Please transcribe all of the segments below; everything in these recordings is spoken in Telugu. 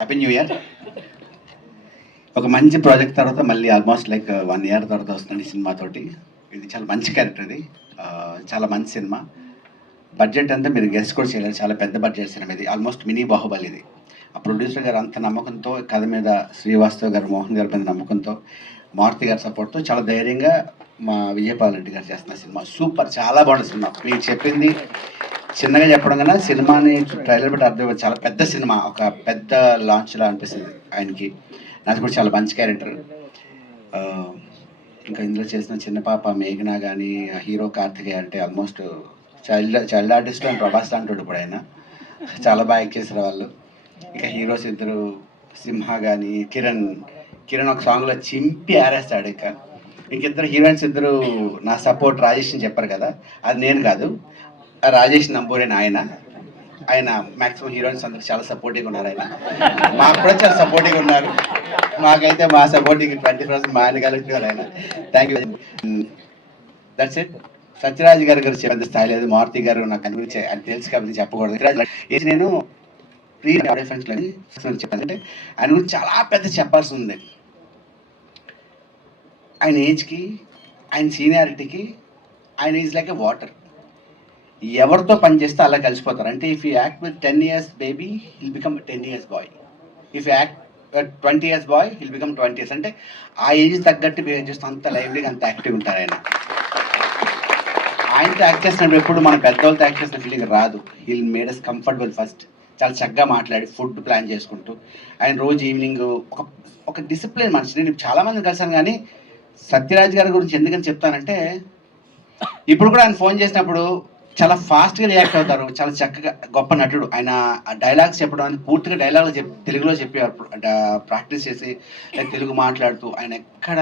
Happy new year. ఒక మంచి ప్రాజెక్ట్ తర్వాత మళ్ళీ ఆల్మోస్ట్ లైక్ 1 ఇయర్ తర్వాత వస్తుంది ఈ సినిమాతోటి. ఇది చాలా మంచి క్యారెక్టర్, ఇది చాలా మంచి సినిమా. బడ్జెట్ అంతా మీరు గెస్ట్ కూడా చేయలేదు, చాలా పెద్ద బడ్జెట్ సినిమా ఇది, ఆల్మోస్ట్ మినీ బాహుబలి ఇది. ఆ ప్రొడ్యూసర్ గారు అంత నమ్మకంతో, కథ మీద శ్రీవాస్తవ్ గారు, మోహన్ గారి మీద నమ్మకంతో, మారుతి గారి సపోర్ట్తో చాలా ధైర్యంగా మా విజయపాల్ రెడ్డి గారు చేస్తున్న సినిమా సూపర్, చాలా బాగుంది సినిమా. మీరు చెప్పింది చిన్నగా చెప్పడం కన్నా సినిమాని ట్రైలర్ బట్టి అర్థం, చాలా పెద్ద సినిమా, ఒక పెద్ద లాంచ్లా అనిపిస్తుంది ఆయనకి. నాది కూడా చాలా మంచి క్యారెక్టర్. ఇంకా ఇందులో చేసిన చిన్న పాప మేఘనా కానీ, హీరో కార్తికేయ అంటే ఆల్మోస్ట్ చైల్డ్ ఆర్టిస్ట్ అని ప్రభాస్ అంటాడు ఇప్పుడు ఆయన. చాలా బాగా యాక్ట్ చేశారు వాళ్ళు. ఇంకా హీరోస్ ఇద్దరు సింహ కానీ, కిరణ్ ఒక సాంగ్లో చింపి ఆరేస్తాడు. ఇంకిద్దరు హీరోయిన్స్ ఇద్దరు నా సపోర్ట్ రాజేష్ అని చెప్పారు కదా, అది నేను కాదు, రాజేష్ నంబూరేన్ ఆయన మ్యాక్సిమం హీరోయిన్స్ అందరికి చాలా సపోర్టివ్గా ఉన్నారు. ఆయన మాకు కూడా చాలా సపోర్టివ్గా ఉన్నారు. మాకైతే మా సపోర్టింగ్ 20% మా ఆయన కలిగినారు ఆయన. Thank you. That's it. Sathyaraj గారి గురించి చెప్పేంత స్థాయి లేదు. మారుతి గారు నాకు గురించి ఆయన తెలుసు కాబట్టి చెప్పకూడదు. ఇది నేను ప్రీ ఫ్రెండ్స్లో చెప్పానంటే ఆయన గురించి చాలా పెద్ద చెప్పాల్సి ఉంది. ఆయన ఏజ్కి, ఆయన సీనియారిటీకి, ఆయన ఈజ్ లైక్ ఎ వాటర్. ఎవరితో పనిచేస్తే అలా కలిసిపోతారు. అంటే if you act with 10 years baby, he'll become 10 years boy. If you act 20 years boy, he'll become 20 years. అంటే ఆ ఏజ్ తగ్గట్టు బిహేవ్ చేస్తూ అంత లైవ్లీగా, అంత యాక్టివ్ ఉంటారు ఆయన. ఆయనతో యాక్ట్ చేసినప్పుడు ఎప్పుడు మన పెద్దవాళ్ళతో యాక్ట్ చేసిన ఫీలింగ్ రాదు. He'll made us comfortable first. చాలా చక్కగా మాట్లాడి ఫుడ్ ప్లాన్ చేసుకుంటూ, ఆయన రోజు ఈవినింగ్ ఒక డిసిప్లిన్ మనిషి. నేను చాలామందిని కలిసాను, కానీ సత్యరాజ్ గారి గురించి ఎందుకని చెప్తానంటే, ఇప్పుడు కూడా ఆయన ఫోన్ చేసినప్పుడు చాలా ఫాస్ట్గా రియాక్ట్ అవుతారు. చాలా చక్కగా, గొప్ప నటుడు ఆయన. డైలాగ్స్ చెప్పడానికి పూర్తిగా డైలాగులు తెలుగులో చెప్పేవారు, ప్రాక్టీస్ చేసి తెలుగు మాట్లాడుతూ. ఆయన ఎక్కడ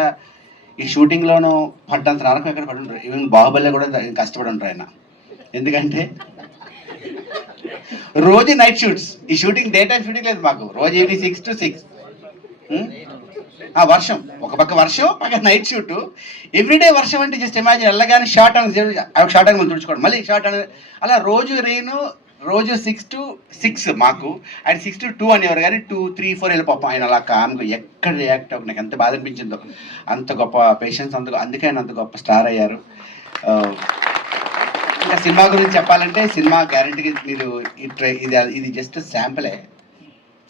ఈ షూటింగ్లోనూ పడ్డంత నరకం ఎక్కడ పడి ఉంటారు. ఈవెన్ బాహుబలిలో కూడా కష్టపడి ఉంటారు ఆయన. ఎందుకంటే రోజు నైట్ షూట్స్. ఈ షూటింగ్ డే టైం షూటింగ్ లేదు మాకు, రోజు ఈవినింగ్ 6 to 6. వర్షం, ఒక పక్క వర్షం, పక్క నైట్ షూట్. ఎవ్రీడే వర్షం అంటే జస్ట్ ఇమాజిన్. వెళ్ళగానే షార్ట్ అని మళ్ళీ తుడుచుకోవడం, మళ్ళీ షార్ట్ అని, అలా రోజు రోజు 6 to 6 మాకు. ఆయన 6 to 2 అనేవారు, కానీ 2, 3, 4 వెళ్ళిపోతాం. ఆయన అలా కామ్గా ఎక్కడ రియాక్ట్ అవ్వకు. నాకు ఎంత బాధ అనిపించిందో. అంత గొప్ప పేషెన్స్, అందుకే ఆయన అంత గొప్ప స్టార్ అయ్యారు. ఇంకా సినిమా గురించి చెప్పాలంటే, సినిమా గ్యారంటీకి మీరు ఇది జస్ట్ శాంపులే,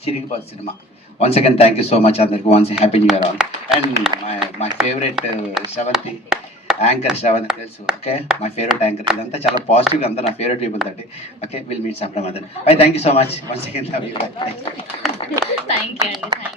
చిరిగిపోతుంది సినిమా. Once again, thank you so much అందరికి. Once happy new year all. And my favorite Sravanthi, anchor Sravanthi తెలుసు. Okay, my favourite anchor. ఇదంతా చాలా పాజిటివ్, అంతా నా ఫేవరెట్ పీపుల్ తోటి. Okay, will meet some time other. Bye, thank you so much. Once again love you. Thank you అండి.